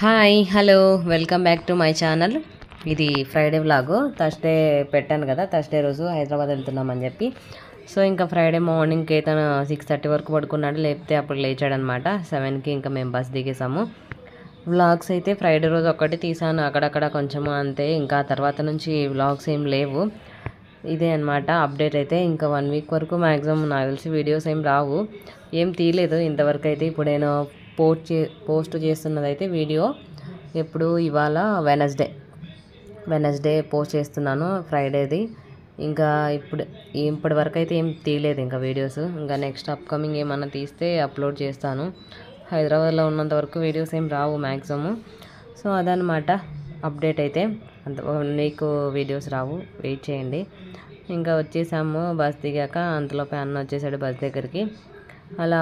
Hi hello welcome back to my channel. ఇది Friday vlog. Thursday పెట్టాను కదా, Thursday రోజు హైదరాబాద్ వెళ్తున్నామని చెప్పి. సో ఇంకా ఫ్రైడే మార్నింగ్కి తను 6:30 వరకు పడుకున్నాడు, లేకపోతే అప్పుడు లేచాడనమాట. 7కి ఇంకా మేము బస్ దిగేసాము. వ్లాగ్స్ అయితే ఫ్రైడే రోజు ఒక్కటి తీసాను, అక్కడక్కడ కొంచెము అంతే. ఇంకా తర్వాత నుంచి వ్లాగ్స్ ఏం లేవు. ఇదే అనమాట అప్డేట్. అయితే ఇంకా 1 వీక్ వరకు మ్యాక్సిమం నాకు తెలిసి వీడియోస్ ఏం రావు, ఏం తీయలేదు ఇంతవరకు అయితే. ఇప్పుడు నేను పోస్ట్ చేస్తున్నది అయితే వీడియో ఎప్పుడు ఇవాళ వెనస్డే పోస్ట్ చేస్తున్నాను, ఫ్రైడేది. ఇంకా ఇప్పటి వరకు అయితే ఏం తీయలేదు ఇంకా వీడియోస్. ఇంకా నెక్స్ట్ అప్కమింగ్ ఏమన్నా తీస్తే అప్లోడ్ చేస్తాను. హైదరాబాద్లో ఉన్నంత వరకు వీడియోస్ ఏం రావు మ్యాక్సిమం. సో అదనమాట అప్డేట్. అయితే అంత 1 వీక్ వీడియోస్ రావు, వెయిట్ చేయండి. ఇంకా వచ్చేసాము బస్ దిగాక. అంతలోపే అన్న వచ్చేసాడు బస్ దగ్గరికి. అలా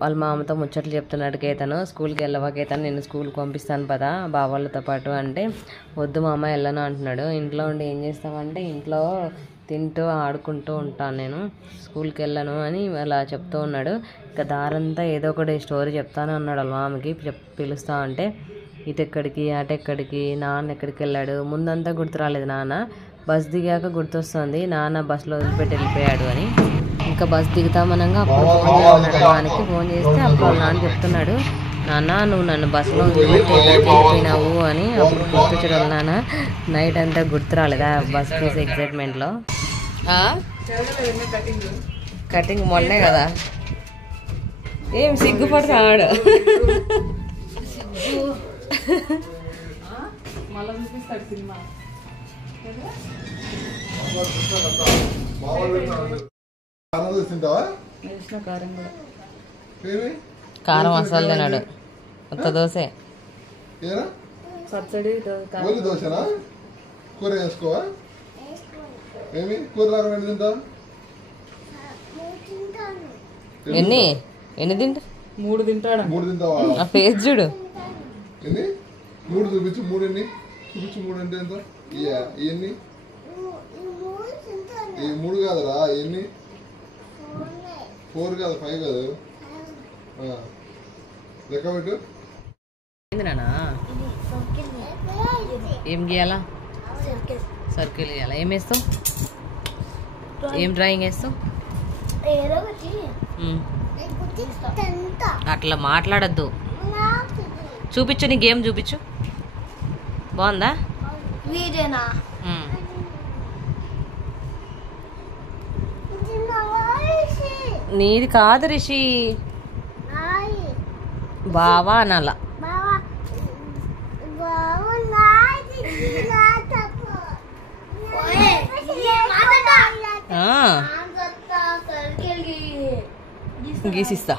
వాళ్ళ మామతో ముచ్చట్లు చెప్తున్నాడు కేతను. స్కూల్కి వెళ్ళవా కేతను, నేను స్కూల్కి పంపిస్తాను పదా బావాళ్ళతో పాటు అంటే, వద్దు మామ వెళ్ళను అంటున్నాడు. ఇంట్లో ఉండి ఏం చేస్తామంటే, ఇంట్లో తింటూ ఆడుకుంటూ ఉంటాను నేను, స్కూల్కి వెళ్ళను అని అలా చెప్తూ ఉన్నాడు. ఇంకా దారంతా ఏదో ఒకటి స్టోరీ చెప్తాను అన్నాడు వాళ్ళ మామకి. పిలుస్తా అంటే ఇటెక్కడికి అటెక్కడికి, నాన్న ఎక్కడికి వెళ్ళాడు ముందంతా గుర్తు రాలేదు నాన్న, బస్ దిగాక గుర్తొస్తుంది నాన్న బస్సులో వదిలిపెట్టి వెళ్ళిపోయాడు అని. ఇంకా బస్ దిగుతామనగా అప్పుడు ఫోన్ చేయమన్నాడు నాన్నకి. ఫోన్ చేస్తే అప్పుడు వాళ్ళ నాన్న చెప్తున్నాడు, నాన్న నువ్వు నన్ను బస్సులో వదిలిపెట్టి ఎక్కడికి వెళ్ళిపోయినావు అని. అప్పుడు గుర్తొచ్చాడు నాన్న. నైట్ అంతా గుర్తు రాలేదా బస్ చూసి ఎగ్జైట్మెంట్లో. కటింగ్ మొన్నే కదా, ఏం సిగ్గుపడతాడు. కారం అసలు తినాడు, కొత్త దోశ. కూర వేసుకోవా? ఏమి కూర రాకుండా తింటా? ఎన్ని తింటా? 3 తింటాడా? 3 తింటావా? ఆ ఫేస్ చూడు. ఎన్ని? 3 చూపించు. 3 ఎన్ని చూపించు. 3 అంటే ఎంత? ఇవన్నీ 3 కాదురా, ఎన్ని? 4 కాదు, 5 కాదు. లెక్క పెట్టు. ఏం గీయాలా? సర్కిల్ గీయాలా? ఏం వేస్తావు? ఏం డ్రాయింగ్ వేస్తావు? అట్లా మాట్లాడద్దు. చూపించు, నీ గేమ్ చూపించు. బాగుందా? నీది కాదు రిషి, బావా అనాల. గీసిస్తా.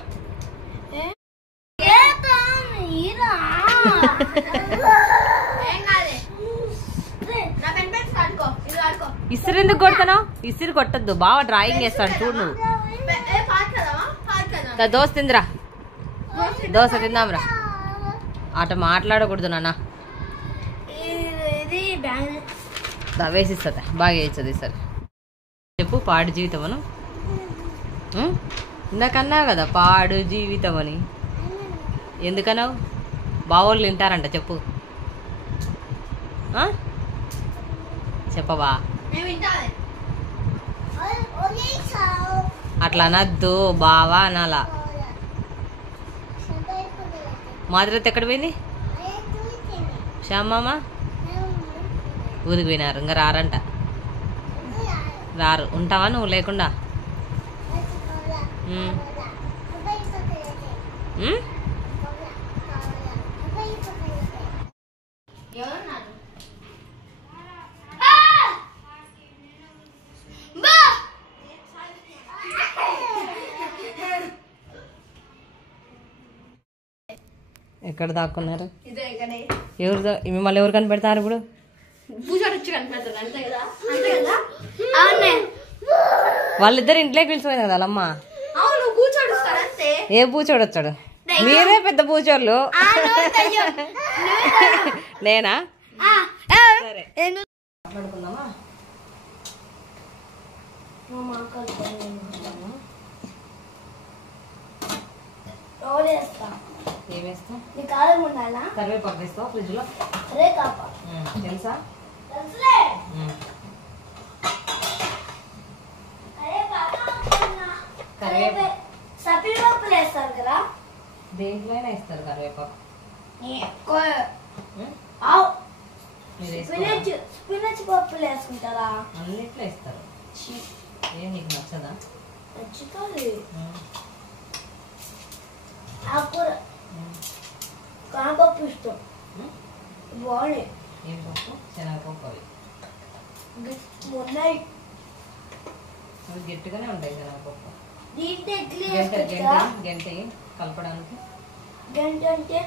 ఇసురు ఎందుకు కొడతావు? ఇసురు కొట్టద్దు, బాగా డ్రాయింగ్ వేస్తాడు చూడు. నువ్వు దోశ తిందిరా, దోశ తిందాంరా. అట మాట్లాడకూడదు నాన్న. వేసిస్తా, బాగా వేయించదు. సరే చెప్పు. పాడు జీవితం అను. ఇందాకన్నావు కదా పాడు జీవితం అని. ఎందుకన్నావు? బావోళ్ళు వింటారంట, చెప్పు. చెప్పవా? అట్లా అనద్దు, బావా అనాలా. మాదిరత్ ఎక్కడ పోయింది? శ్యామమ్మ ఊరికి పోయినారు, ఇంకా రారంట. రారు. ఉంటావా నువ్వు లేకుండా? ఎక్కడ దాక్కున్నారు? మిమ్మల్ని ఎవరు కనిపెడతారు ఇప్పుడు? వాళ్ళిద్దరు ఇంట్లోకి పిలిచిపోయింది కదా వాళ్ళమ్మ. ఏ పూచోడు వచ్చాడు? మీరే పెద్ద పూచోళ్ళు. నేనా? సరే మాట్లాడుకుందామా? ఏం వేస్తావు? నీ కారం ఉండాలా? కరివేపాకు వేస్తావు ఫ్రిడ్జ్లో? అరే కాపా తెలుసా? తెలుసులే. సపీపప్పులు వేస్తారు కదా? దేంట్లో అయినా వేస్తారు కరివేపాకు. స్పినచ్ పప్పులు వేసుకుంటారా? అన్నిట్లో వేస్తారు. ఏం నీకు నచ్చదా? నచ్చుతుంది. ఆకుకూర కాంపప్పు ఇష్టం. బాగున్నాయి. ఏం పప్పు? శనగపప్పు. అవి ఉన్నాయి. అవి గట్టిగానే ఉంటాయి శనగపప్పు. గంట కలపడానికి. గంట అంటే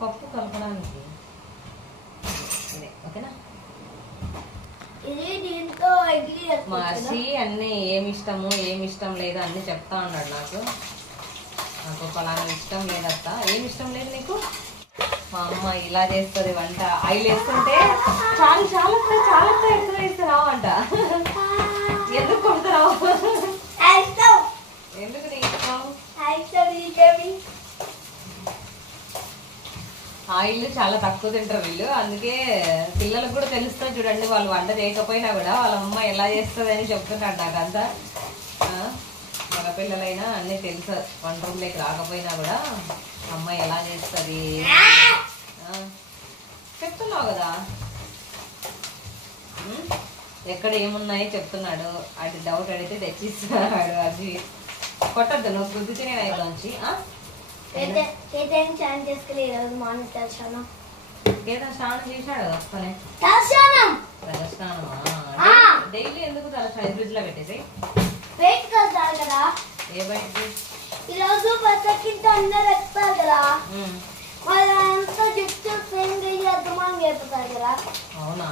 పప్పు కలపడానికి. ఓకేనా? ఇది దీంతో ఇడ్లీ మసి అన్ని ఏమి ఇష్టము ఏమి ఇష్టం లేదు అన్ని చెప్తా ఉన్నాడు నాకు. నాకు పలానా ఇష్టం లేదత్త. ఏమి ఇష్టం లేదు నీకు? మా అమ్మ ఇలా చేస్తుంది వంట. ఆయిల్ వేస్తుంటే చాలా చాలా చాలా ఎక్కువ వేస్తున్నావు అంట. ఎందుకు కొడతావు? ఎందుకు నీకు ఇష్టం? ఆయిల్ చాలా తక్కువ తింటారు వీళ్ళు. అందుకే పిల్లలకు కూడా తెలుస్తుంది చూడండి. వాళ్ళు వంట చేయకపోయినా కూడా వాళ్ళ అమ్మ ఎలా చేస్తుంది అని చెప్తున్నాడు నాకు అంతా. మగ పిల్లలైనా అన్నీ తెలుసు. వంట రూమ్లోకి రాకపోయినా కూడా అమ్మ ఎలా చేస్తుంది చెప్తున్నావు కదా. ఎక్కడ ఏమున్నాయో చెప్తున్నాడు. అది డౌట్ అడిగితే తెచ్చిస్తున్నాడు. అది కొట్టద్దు నువ్వు గుద్దు తినే నైట్లోంచి. స్నానం చేశాడు వస్తానే. తలస్నానమా? డైలీ ఎందుకు తలస్నానం? ఫ్రిడ్జ్ లో పెట్టేసి ఏ బయట ఈరోజు పచ్చకింత అందరు ఎక్కుతారు కదా, వాళ్ళంతా జుట్టు సేమ్ అర్థమానం చేస్తారు కదా. అవునా?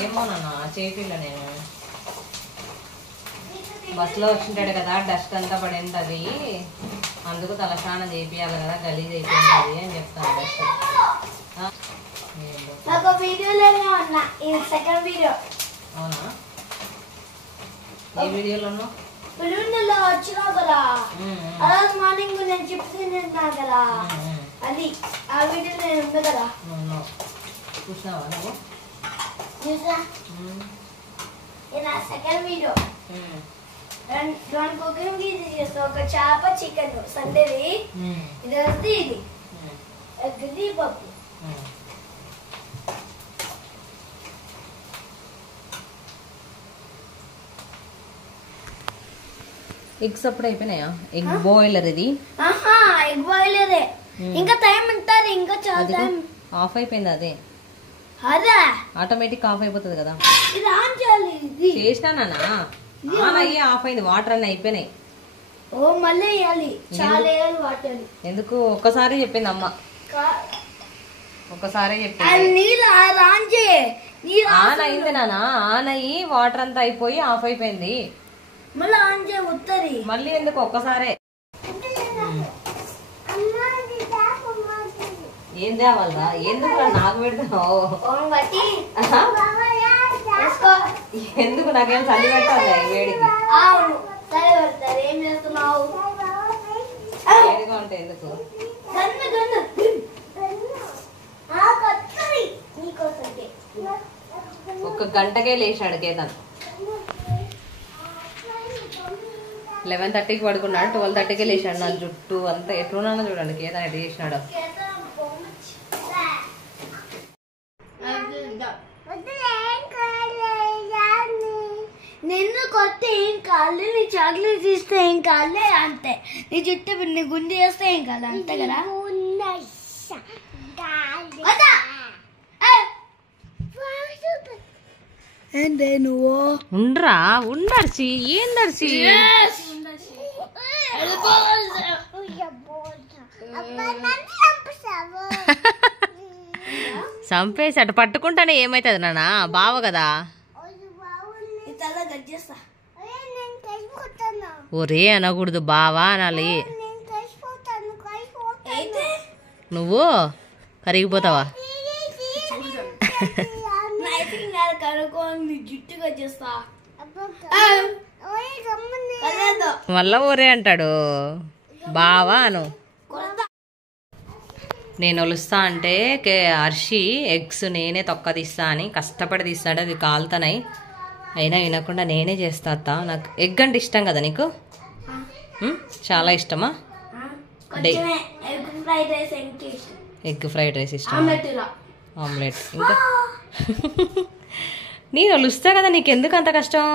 ఏమోనన్నా చేతిలో నేను బస్సులో వచ్చింటాడు కదా, డస్ట్ అంతా పడింది అది. అందుకు తలస్నానం చేపియాలి కదా, గలీజ్ అయిపోయింది అని చెప్తాను. డస్ట్ నాకు వీడియోలోనే ఉన్నా. ఇది సెకండ్ వీడియో. అవునా? ఏ వీడియోలో ఉన్నావు? పిల్లల్లో వచ్చినావు కదా, ఆ రోజు మార్నింగ్ నేను చిప్స్ తింటున్నా కదా, అది ఆ వీడియో నేను ఉంది కదా. చూసినావా నువ్వు? చూసా. ఇది నా సెకండ్ వీడియో. రెండు కుకింగ్ ఇది చేస్తా. ఒక చేప చికెన్ సండేది, ఇది వస్తే ఇది ఎగ్ది పప్పు. ఎగ్స్ అప్పుడు అయిపోయినాయా? ఎగ్ బాయిలర్ ఇది. ఎగ్ బాయిలరే. ఇంకా టైం ఉంటుంది. ఇంకా చాలా టైం. ఆఫ్ అయిపోయింది అదే. అదే ఆటోమేటిక్ ఆఫ్ అయిపోతుంది కదా. ఇది ఆన్ చేయాలి. ఇది చేసినానా? ఆన్ అయ్యి ఆఫ్ అయింది. వాటర్ అన్ని అయిపోయినాయి. ఓ మళ్ళీ వేయాలి. చాలా వేయాలి వాటర్. ఎందుకు? ఒక్కసారి చెప్పింది అమ్మ. ఒక్కసారి చెప్పింది. నీళ్ళు ఆన్ చేయి. ఆన్ అయింది నాన్న. ఆన్ అయ్యి వాటర్ అంతా అయిపోయి ఆఫ్ అయిపోయింది. మళ్ళీ ఆన్ చేయి ఉత్తరి. మళ్ళీ ఎందుకు? ఒక్కసారే. ఏం తేవాలరా? ఎందుకు నాకు పెడుతున్నావు? ఎందుకు? నాకేం చలి పెట్టాలి వేడికి. ఏం చేస్తున్నావు? వేడిగా ఉంటే ఎందుకు? ఒక్క గంటకే లేచాడు కేతన్. 11:30కి పడుకున్నాడు. 12:30కే లేచాడు. నా జుట్టు అంతా ఎట్లున్నానో చూడండి. కేతన్ ఎట్లా చేసినాడు. నిన్ను కొట్టి ఏం కాదు, నీ చాక్లెట్ ఇస్తే ఏం కాలే అంతే. నీ జుట్టు నీ గుండి చేస్తే ఏం కాదు అంతే కదా. ఏంటే నువ్వు ఉండరా? ఉండర్చి ఏం దర్శి చంపేసి అటు పట్టుకుంటానే ఏమైతుంది నాన్న? బావ కదా. ఒరే అనకూడదు, బావా అనాలి. నువ్వు కరిగిపోతావా? జుట్టుగా చేస్తా మళ్ళా ఒరే అంటాడు. బావా అను. నేను ఒలుస్తా అంటే హర్షి ఎగ్స్ నేనే తొక్క తీస్తా అని కష్టపడి తీస్తాడు, అది కాలుతున్నాయి. అయినా వినకుండా నేనే చేస్తా అత్త. నాకు ఎగ్ అంటే ఇష్టం కదా నీకు? చాలా ఇష్టమా? ఎగ్ ఫ్రైడ్ రైస్ ఇష్టం, ఆమ్లెట్. ఇంకా నేను ఒలుస్తా కదా, నీకెందుకు అంత కష్టం?